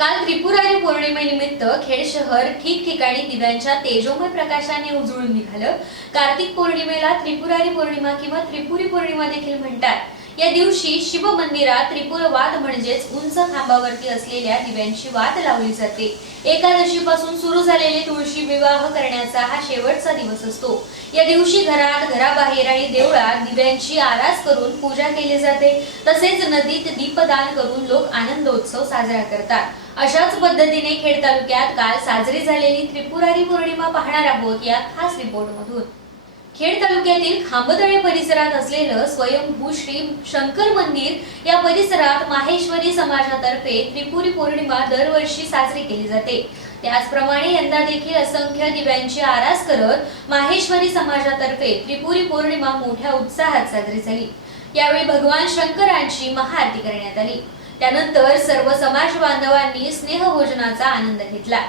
काल त्रिपुरारी पौर्णिमेनिमित्त खेड शहर ठिकठिकाणी दिव्यांच्या तेजोमय प्रकाशाने उजळून निघालं. कार्तिक पौर्णिमेला त्रिपुरारी पौर्णिमा किंवा त्रिपुरी पौर्णिमा देखील म्हणतात. या दिवशी शिव मंदिरात त्रिपुर वाद म्हणजेच उंच खांबावरती असलेल्या दिव्यांची वाद लावली जाते. एकादशी पासून सुरू झालेले तुळशी विवाह करण्याचा हा शेवटचा दिवस असतो. या दिवशी घरात घराबाहेर आणि देवळात दिव्यांची आरास करून पूजा केली जाते. तसेच नदीत दीपदान करून लोक आनंदोत्सव साजरा करतात. अशाच पद्धतीने खेड तालुक्यात काल साजरी झालेली त्रिपुरारी पौर्णिमा पाहणार आहोत या खास रिपोर्ट मधून. खेड तालुक्यातील खांबतळे परिसरात असलेलं स्वयंभू श्री शंकर मंदिर या परिसरात माहेश्वरी समाजातर्फे त्रिपुरी पौर्णिमा दरवर्षी साजरी केली जाते. त्याचप्रमाणे यंदा देखील असंख्य दिव्यांची आरास करत माहेश्वरी समाजातर्फे त्रिपुरी पौर्णिमा मोठ्या उत्साहात साजरी झाली. यावेळी भगवान शंकरांची महाआरती करण्यात आली. त्यानंतर सर्व समाज बांधवांनी स्नेहभोजनाचा आनंद घेतला.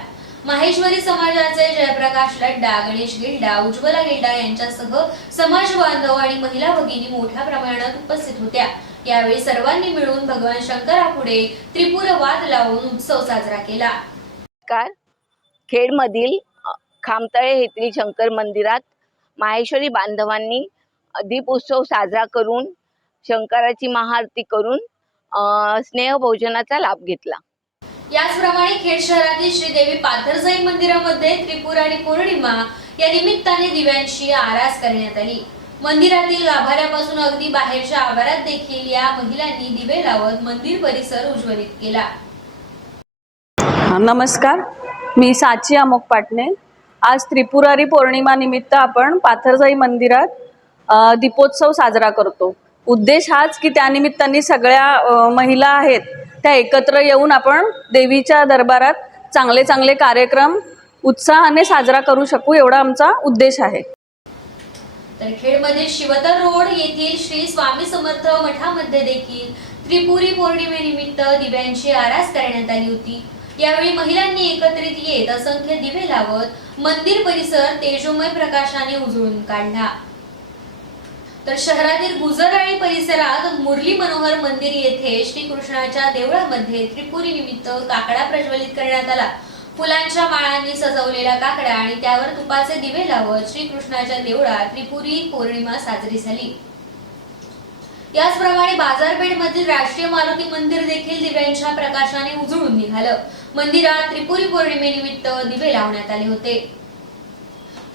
माहेश्वरी समाजाचे जयप्रकाश लड्डा गणेश गिल्डा उज्ज्वला गिल्डा यांच्यासह समाज बांधव आणि महिला भगिनी मोठ्या प्रमाणात उपस्थित होत्या. यावेळी सर्वांनी मिळून भगवान शंकरापुढे त्रिपुर वाद लावून उत्सव साजरा केला. खेडमधील खामतळे येथील शंकर मंदिरात माहेश्वरी बांधवांनी दीपोत्सव साजरा करून शंकराची महाआरती करून स्नेहभोजनाचा लाभ घेतला. त्याचप्रमाणे खेड शहरातील श्रीदेवी पाथरजाई मंदिरामध्ये त्रिपुरारी पौर्णिमा या निमित्ताने दिव्यांची आरास करण्यात आली. मंदिरातील गाभाऱ्यापासून अगदी बाहेरच्या आवारात देखील या महिलांनी दिवे लावत मंदिर परिसर उज्ज्वलित केला. नमस्कार. मी साची अमोक पाटणे. आज त्रिपुरारी पौर्णिमा निमित्त आपण पाथरजाई मंदिरात दीपोत्सव साजरा करतो. उद्देश हाच की त्यानिमित्ताने सगळ्या महिला आहेत त्या एकत्र येऊन आपण देवीच्या दरबारात चांगले चांगले कार्यक्रम उत्साहाने साजरा करू शकू एवढा आमचा उद्देश आहे. तर खेडमध्ये शिवतर रोड येथील श्री स्वामी समर्थ मठामध्ये देखील त्रिपुरी पौर्णिमेनिमित्त दिव्यांची आरास करण्यात आली होती. यावेळी महिलांनी एकत्रित येत असंख्य दिवे लावत मंदिर परिसर तेजोमय प्रकाशाने उजळून काढला. तर शहरातील गुजर आणि परिसरात मुरली मनोहर मंदिर येथे श्रीकृष्णाच्या देवळामध्ये त्रिपुरी निमित्त काकडा प्रज्वलित करण्यात आला. फुलांच्या माळांनी सजवलेला काकडा आणि त्यावर तुपाचे दिवे लावत श्रीकृष्णाच्या देवळात त्रिपुरी पौर्णिमा साजरी झाली. याचप्रमाणे बाजारपेठ मधील राष्ट्रीय मारुती मंदिर देखील दिव्यांच्या प्रकाशाने उजळून निघालं. मंदिरात त्रिपुरी पौर्णिमेनिमित्त दिवे लावण्यात आले होते.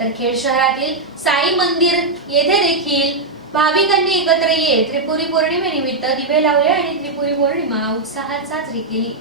तर खेड शहरातील साई मंदिर येथे देखील भाविकांनी एकत्र येत त्रिपुरी पौर्णिमेनिमित्त दिवे लावले आणि त्रिपुरी पौर्णिमा उत्साहात साजरी केली.